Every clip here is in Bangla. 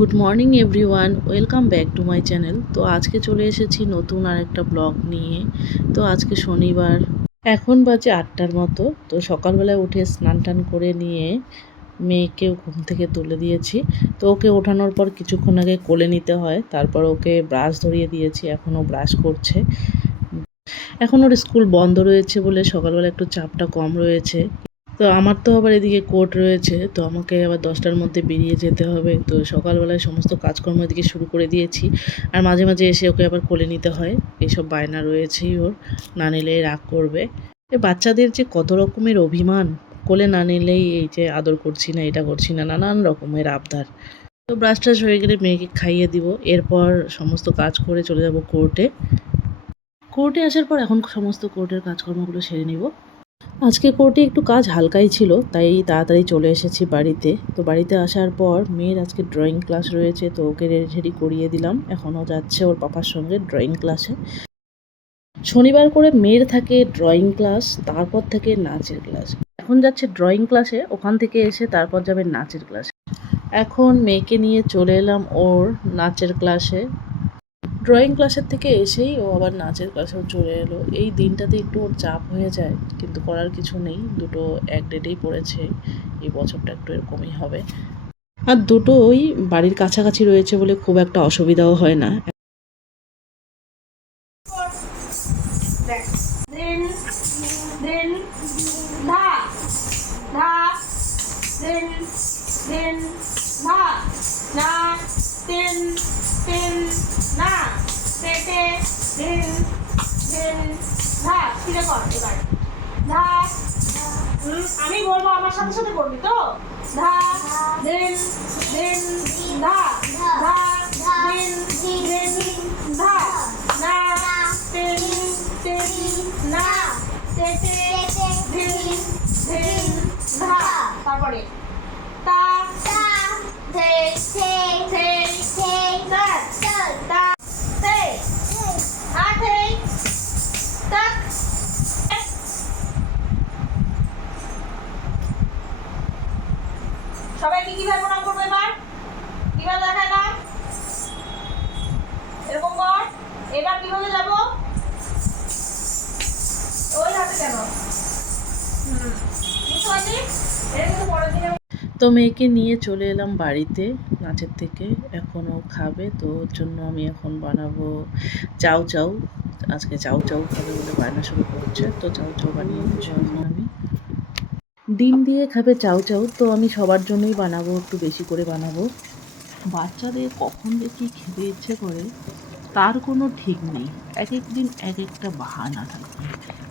Good morning everyone, welcome back to my channel. তো আজকে চলে এসেছি নতুন আর একটা ব্লগ নিয়ে। তো আজকে শনিবার, এখন বাজে আটটার মতো। তো সকালবেলায় উঠে স্নান টান করে নিয়ে মেয়েকেও ঘুম থেকে তুলে দিয়েছি। তো ওকে ওঠানোর পর কিছুক্ষণ আগে কোলে নিতে হয়, তারপর ওকে ব্রাশ ধরিয়ে দিয়েছি এখনও ব্রাশ করছে। এখন ওর স্কুল বন্ধ রয়েছে বলে সকালবেলা একটু চাপটা কম রয়েছে। তো আমার তো আবার এদিকে কোর্ট রয়েছে, তো আমাকে আবার দশটার মধ্যে বেরিয়ে যেতে হবে। তো সকালবেলায় সমস্ত কাজকর্ম এদিকে শুরু করে দিয়েছি। আর মাঝে মাঝে এসে ওকে আবার কোলে নিতে হয়। এইসব বায়না রয়েছেই ওর, না নিলে রাগ করবে। বাচ্চাদের যে কত রকমের অভিমান, কোলে না নিলেই এই যে আদর করছি না, এটা করছি না, নানান রকমের আবদার। তো ব্রাশ ট্রাশ হয়ে গেলে মেয়েকে খাইয়ে দিব। এরপর সমস্ত কাজ করে চলে যাব কোর্টে কোর্টে আসার পর এখন সমস্ত কোর্টের কাজকর্মগুলো সেরে নিব। আজকে কোর্টে একটু কাজ হালকাই ছিল, তাই তাড়াতাড়ি চলে এসেছি বাড়িতে। তো বাড়িতে আসার পর মেয়ের আজকে ড্রয়িং ক্লাস রয়েছে, তো ওকে রেডি করিয়ে দিলাম। এখনও যাচ্ছে ওর পাপার সঙ্গে ড্রয়িং ক্লাসে শনিবার করে মেয়ের থাকে ড্রয়িং ক্লাস তারপর থেকে নাচের ক্লাস এখন যাচ্ছে ড্রয়িং ক্লাসে ওখান থেকে এসে তারপর যাবে নাচের ক্লাসে এখন মেয়েকে নিয়ে চলে এলাম ওর নাচের ক্লাসে ড্রয়িং ক্লাসের থেকে এসেই ও আবার নাচের ক্লাসেও চলে এলো। এই দিনটাতে একটু ওর চাপ হয়ে যায়, কিন্তু করার কিছু নেই। দুটো এক ডেটেই পড়েছে, এই বছরটা একটু এরকমই হবে। আর দুটো ওই বাড়ির কাছাকাছি রয়েছে বলে খুব একটা অসুবিধাও হয় না। কর, এবার। ধা আমি বলব আমার সাথে সাথে করবি তো? ধা দেন দেন ধা ধা দেন দেন ধা না তেন তেন না দেন দেন ধা তারপরে তা তা কীভাবে প্রণাম করব এবার কীভাবে দেখায় না? এরকম কর। এবার কীভাবে যাব? ওই হাতে কেন? তো মেয়েকে নিয়ে চলে এলাম বাড়িতে নাচের থেকে। এখন ও খাবে, তো ওর জন্য আমি এখন বানাবো চাউ চাউ। আজকে চাউ চাউ খাবে বলে বায়না শুরু করছে, তো চাউ চাউ বানিয়ে দিচ্ছি আমি। ডিম দিয়ে খাবে চাউ চাউ, তো আমি সবার জন্যই বানাবো, একটু বেশি করে বানাবো। বাচ্চাদের কখন যে কী খেতে ইচ্ছে করে, তার কোনো ঠিক নেই। এক এক দিন এক একটা বাহানা থাকে।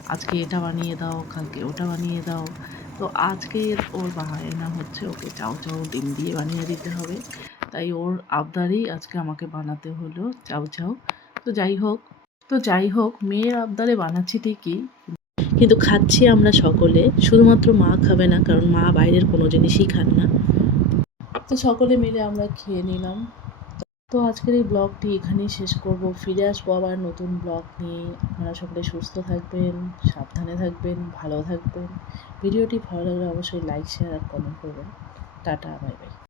আজকে এটা বানিয়ে দাও, কালকে ওটা বানিয়ে দাও। তো আজকে ওর বাহানা হচ্ছে ওকে চাউ চাউ ডিম দিয়ে বানিয়ে দিতে হবে। তাই ওর আবদারেই আজকে আমাকে বানাতে হলো চাউ চাউ। তো যাই হোক, তো যাই হোক, মেয়ের আবদারে বানাচ্ছি ঠিকই। কিন্তু খাচ্ছি আমরা সকলে। শুধুমাত্র মা খাবে না, কারণ মা বাইরের কোনো জিনিসই খান না। তো সকলে মিলে আমরা খেয়ে নিলাম। তো আজকের এই ব্লগটি এখানেই শেষ করব। ফিরে আসব আবার নতুন ব্লগ নিয়ে। আপনারা সকলে সুস্থ থাকবেন, সাবধানে থাকবেন, ভালো থাকবেন। ভিডিওটি ভালো লাগলে অবশ্যই লাইক, শেয়ার আর কমেন্ট করবেন। Tata bye bye